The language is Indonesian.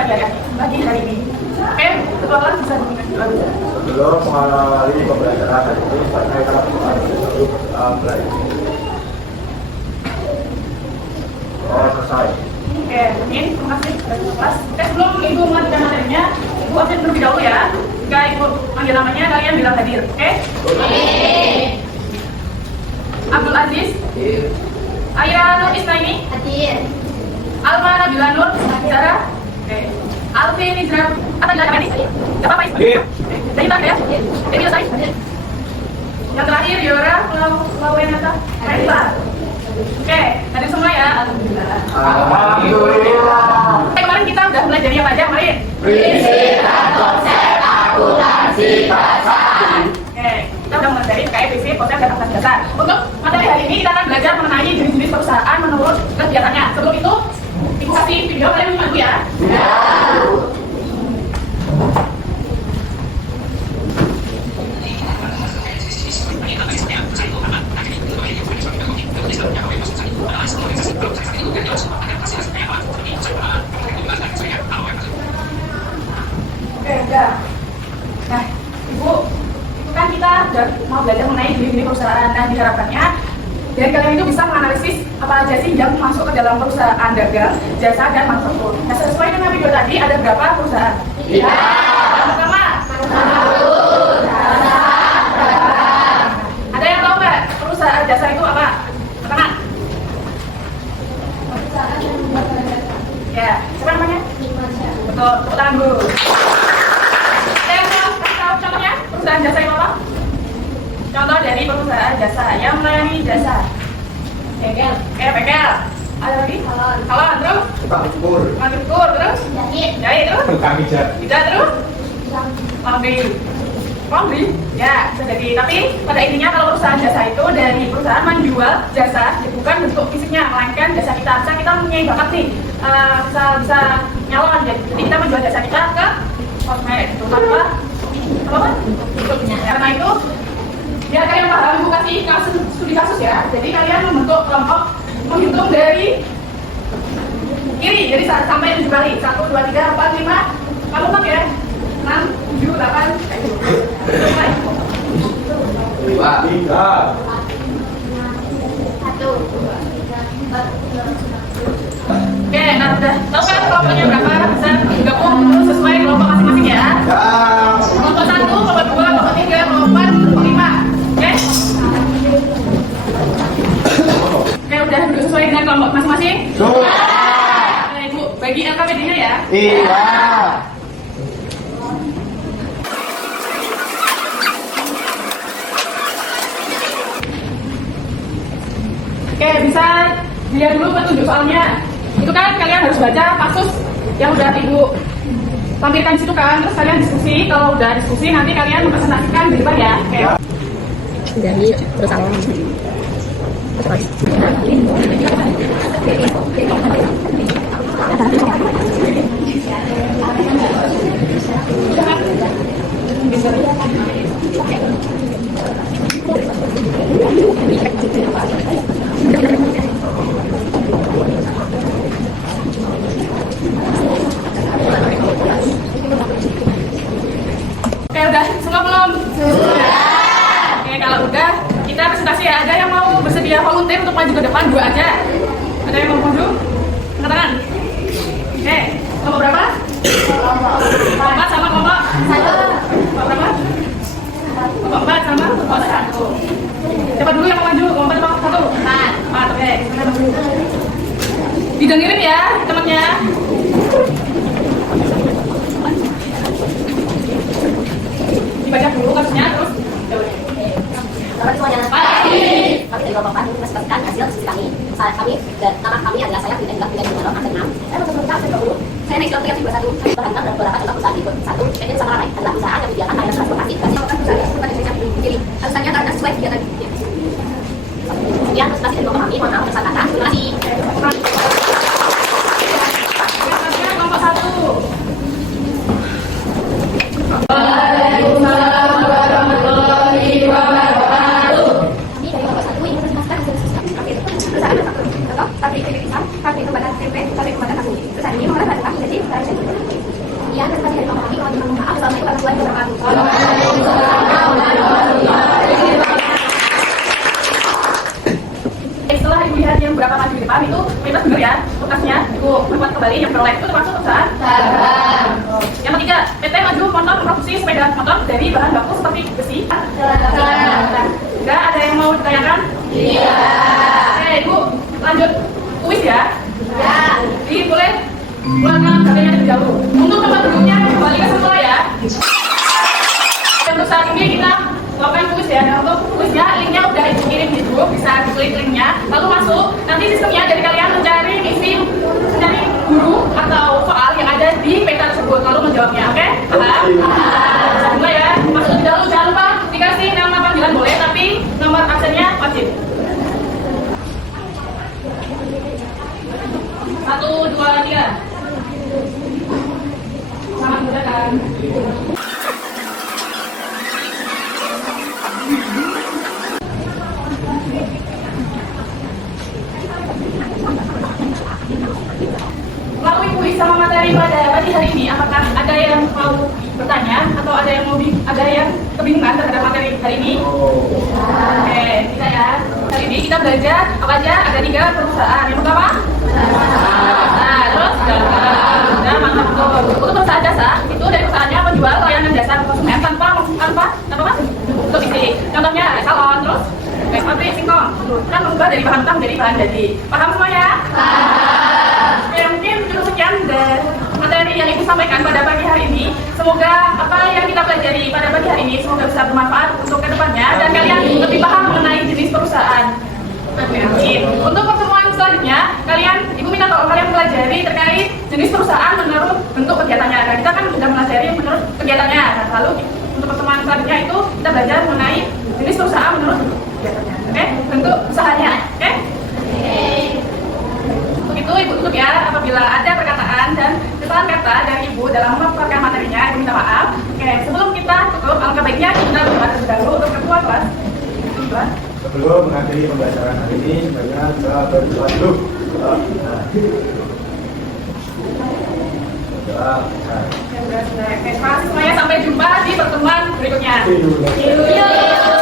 pelajaran bagi hari ini. Oke, ketua bisa diminta. Sebelum mengawali pembelajaran hari ini, saya akan belajar. Oh, selesai. Oke, ini terima kasih kelas. Sebelum Ibu melanjutkan materinya, Ibu absen terlebih dahulu ya. Jika Ibu panggil namanya, kalian bilang hadir. Oke? Abdul Aziz. Ayah Nur Islaini. Hadir. Alma Nabila Nur. Zara. Oke. Alfi Nidra. Apa yang tadi? Apa apa? Hadir. Jadi tak ya? Jadi selesai. Yang terakhir Yora Lawenata. Hadir. Oke, tadi semua ya. Alhamdulillah. Kemarin kita udah belajar apa aja kemarin? Prinsip dan konsep akuntansi bacaan. Oke, kita udah mempelajari kayak prinsip, konsep, dan akuntansi dasar. Untuk materi hari ini kita akan belajar mengenai jenis-jenis perusahaan menurut kegiatannya. Sebelum itu, Ibu kasih video kalian menunggu ya. Oke, udah. Nah, Ibu, itu kan kita udah mau belajar mengenai jenis-jenis perusahaan dan diharapkannya dari kalian itu bisa menganalisis apa aja sih yang masuk ke dalam perusahaan dagang, jasa, dan manufaktur. Nah, sesuai dengan video tadi, ada berapa perusahaan? Iya. Yang pertama, ada yang tahu nggak perusahaan jasa itu apa? Pertama? Ya, siapa namanya? Betul, tepuk tangan dulu. Saya mau kasih tahu contohnya perusahaan jasa itu apa? Contoh dari perusahaan jasa yang melayani jasa. Bengkel. Bengkel. Ada lagi? Salon. Terus? Tukang cukur. Tukang cukur. Terus? Jahit. Terus? Tukang pijat. Tidak. Terus? Laundry. Ya, bisa jadi. Tapi pada intinya kalau perusahaan jasa itu dari perusahaan menjual jasa, ya bukan bentuk fisiknya, melainkan jasa kita. Misalnya kita mempunyai bakat nih, bisa nyalon. Jadi kita menjual jasa kita ke sosmed. Apa? Karena itu biar kalian paham, Ibu kasih studi kasus ya. Jadi kalian membentuk kelompok menghitung dari kiri, jadi sampai 7 kali. 1, 2, 3, 4, 5. Kamu kan ya? 6, 7, 8. Tiga. 1. Oke, nah udah tahu kan kelompoknya berapa? Bisa gabung terus sesuai kelompok masing-masing ya. Kelompok 1, kelompok 2, kelompok 3, kelompok 4, kelompok 5. Oke? Oke, udah sesuai dengan kelompok masing-masing? Sudah. Nah, Ibu, bagi LKPD-nya ya. Iya. Oke, bisa dilihat dulu petunjuk soalnya. Itu kan kalian harus baca kasus yang udah Ibu tampilkan di situ kan. Terus kalian diskusi. Kalau udah diskusi nanti kalian mempresentasikan di depan ya. Oke. Dari perusahaan Oke, udah semua belum? Oke, kalau udah kita presentasi ya. Ada yang mau bersedia volunteer untuk maju ke depan? 2 aja. Ada yang mau maju? Angkat tangan. Oke, kelompok berapa? Kelompok 4 sama kelompok 1. Kelompok berapa? Kelompok 4 sama kelompok 1. Siapa dulu yang mau maju? Kelompok 1? 4. Oke, sana dulu. Didengerin ya temannya. Dibaca dulu kasusnya terus. Selamat semuanya. Kami dari kelompok 4 mempresentasikan hasil diskusi kami. Nama kami adalah saya Frida Ila Jumaro, angka 6. Saya mempresentasikan hasil 20. Saya naik aplikasi 21. Saya berhentikan dan beberapa contoh perusahaan berikut. 1. PT Nusantara Lain adalah perusahaan yang menyediakan layanan transportasi bagi perusahaan seperti Indonesia. Jadi, alasannya karena sesuai kegiatan. Sekian presentasi dari kelompok kami. Mohon maaf kesalahan kata. Terima kasih. Kelompok 1. Pabrik tempe pisang, pabrik pembuatan tempe, pabrik pembuatan tahu, Terus hari ini mohon bantu kami jadi kita bisa dulu. Iya, terus tadi dari Bapak kami kalau mohon maaf. Assalamualaikum warahmatullahi wabarakatuh. Setelah ibu lihat yang berapa maju di depan itu bebas bener ya bekasnya ibu berbuat kembali yang beroleh itu termasuk perusahaan. Yang ketiga, PT maju motor memproduksi sepeda motor dari bahan baku seperti besi. Enggak ada yang mau ditanyakan? Iya. Oke, ibu lanjut kuis ya. Iya. Jadi boleh keluarkan katanya terlebih dahulu. Untuk tempat duduknya kembali ke semula ya. Untuk saat ini kita lakukan kuis ya. Dan untuk kuisnya linknya udah ibu kirim di grup, bisa diklik linknya lalu masuk. Nanti sistemnya dari kalian mencari guru atau soal yang ada di peta tersebut lalu menjawabnya. Oke? Paham? Mulai ya. Masuk lebih dahulu, jangan lupa dikasih nama panggilan boleh tapi nomor absennya wajib. 1, 2, 3. Selamat mengerjakan. Melalui kuis sama materi pada pagi hari ini, apakah ada yang mau bertanya atau ada yang kebingungan terhadap materi hari ini? Oke, kita ya. Hari ini kita belajar apa aja? Ada 3 perusahaan. Yang pertama? Nah, terus nah, mantap betul. Untuk perusahaan jasa itu dari perusahaannya menjual layanan jasa konsumen tanpa mas? Untuk isi. Contohnya salon, terus pabrik singkong kan mengubah dari bahan mentah menjadi bahan jadi. Paham semua ya? Ya, mungkin cukup sekian dari materi yang ibu sampaikan pada pagi hari ini. Semoga apa yang kita pelajari pada pagi hari ini semoga bisa bermanfaat untuk kedepannya dan kalian lebih paham mengenai jenis perusahaan. Amin. Untuk pertemuan selanjutnya, ibu minta tolong kalian pelajari terkait jenis perusahaan menurut bentuk kegiatannya. Nah, kita kan sudah pelajari menurut kegiatannya. Nah, lalu untuk pertemuan selanjutnya itu kita belajar mengenai jenis perusahaan menurut kegiatannya. Oke? Bentuk usahanya. Oke? Untuk itu ibu tutup ya. Apabila ada perkataan dan kesalahan kata dari ibu dalam memaparkan materinya, ibu minta maaf. Oke, sebelum kita tutup, alangkah baiknya kita berdoa terlebih dahulu untuk ketua kelas. Sebelum mengakhiri pembelajaran hari ini, sebaiknya kita berdoa dulu. Terima kasih semuanya, sampai jumpa di pertemuan berikutnya. See you.